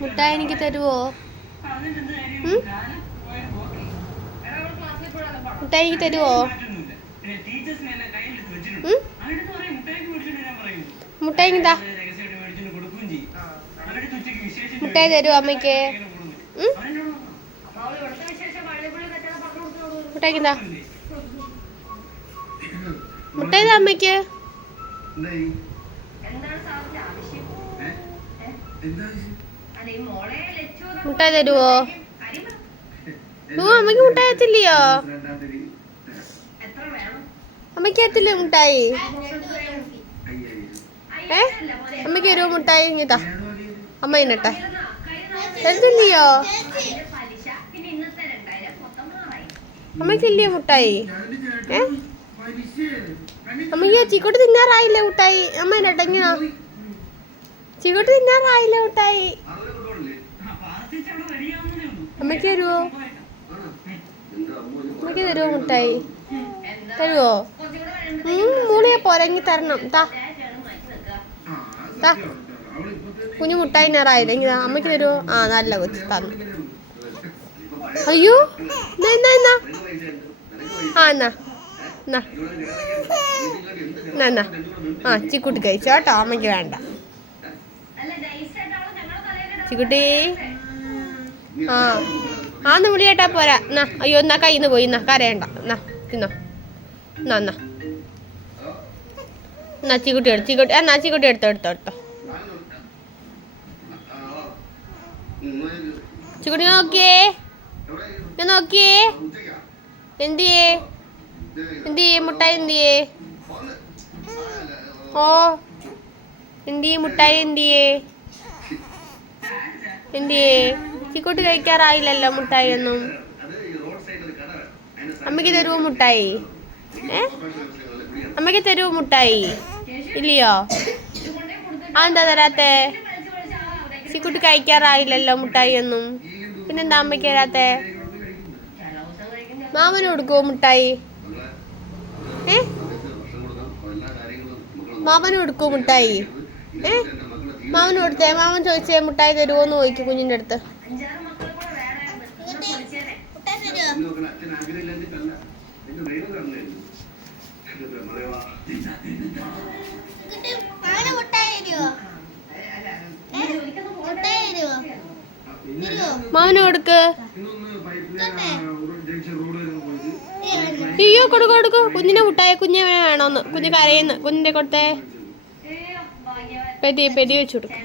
മുട്ടായി എനിക്ക് തരുവോ? മുട്ടായി എനിക്ക് തരുവോ? മുട്ടായി ഇങ്ങതാ. മുട്ടായി തരുവോ അമ്മയ്ക്ക്? മുട്ടായി ഇങ്ങതാ. മുട്ടായി താ അമ്മയ്ക്ക്. മുട്ടായി തരുവോ? അമ്മയ്ക്ക് മുട്ടായി എത്തില്ലയോ? അമ്മയ്ക്ക് എത്തില്ലേ മുട്ടായി? അമ്മയ്ക്ക് തരുവോ മുട്ടായി? ഇങ്ങതാ അമ്മ ഇന്നട്ടെ. എത്തില്ലയോ? അമ്മയ്ക്കില്ലയോ മുട്ടായി? അമ്മയ്ക്ക് ചിക്കോട്ട് തിന്നാറായില്ലേ മുട്ടായി? അമ്മ ഇന്നട്ടെ. ഇങ്ങനെ ചിക്കോട്ട് തിന്നാറായില്ലേ മുട്ടായി? അമ്മയ്ക്ക് തരുവോ? അമ്മയ്ക്ക് തരുവോ മുട്ടായി? തരുവോ? മൂളിയെ പോരെങ്കിൽ തരണം. താ താ. കുഞ്ഞു മുട്ടായി നേറായില്ല. ഇങ്ങനെ അമ്മയ്ക്ക് തരുവോ? ആ നല്ല കൊച്ചു തന്നു. അയ്യോ എന്നാ എന്നാ ആ എന്നാ എന്നാ എന്നാ ആ ചിക്കുട്ടി കഴിച്ചോ കേട്ടോ. അമ്മയ്ക്ക് വേണ്ട. ചിക്കുട്ടി ആ ആന്ന് വിളിയേട്ടാ പോരാ. എന്നാ അയ്യോ എന്നാ കയ്യിൽ നിന്ന് പോയി. എന്നാ കരയണ്ട. എന്നാ തിന്നോ. എന്നാ എന്നാ എന്നാ ചിക്കുട്ടി എടുത്തു. ചിക്കുട്ടി എന്നാ ചിക്കുട്ടി എടുത്തോ എടുത്തോ എടുത്തോ. ചിക്കുട്ടി നോക്കിയേ. ഞാൻ നോക്കിയേ. എന്തിയേ എന്തിയേ മുട്ടായി എന്തിയേ? ഓ എന്തിയേ മുട്ടായി എന്തിയേ? എന്തിയേ? ചിക്കോട്ട് കഴിക്കാറായില്ലല്ലോ മുട്ടായി ഒന്നും. അമ്മയ്ക്ക് തരുവോ മുട്ടായി? അമ്മയ്ക്ക് തരുവോ മുട്ടായി? ഇല്ലയോ? അതെന്താ തരാത്തെ? ചിക്കുട്ടി കഴിക്കാറായില്ലല്ലോ മുട്ടായി ഒന്നും. പിന്നെന്താ അമ്മയ്ക്ക് തരാത്തെ? മാമന് കൊടുക്കുവോ മുട്ടായി? മാമന് കൊടുക്കുവോ മുട്ടായി? മാമന് കൊടുത്തേ. മാമൻ ചോദിച്ചേ മുട്ടായി തരുവോന്ന് ചോദിക്കും കുഞ്ഞിൻ്റെ അടുത്ത്. മാമന് കൊടുക്ക്. അയ്യോ കൊടുക്കു കൊടുക്കു. കുഞ്ഞിനെ മുട്ടായി കുഞ്ഞെ വേണോന്ന്. കുഞ്ഞ് കരയുന്നു. കുഞ്ഞിന്റെ കൊടുത്തേ. പെതി പെതി വെച്ചു കൊടുക്കും.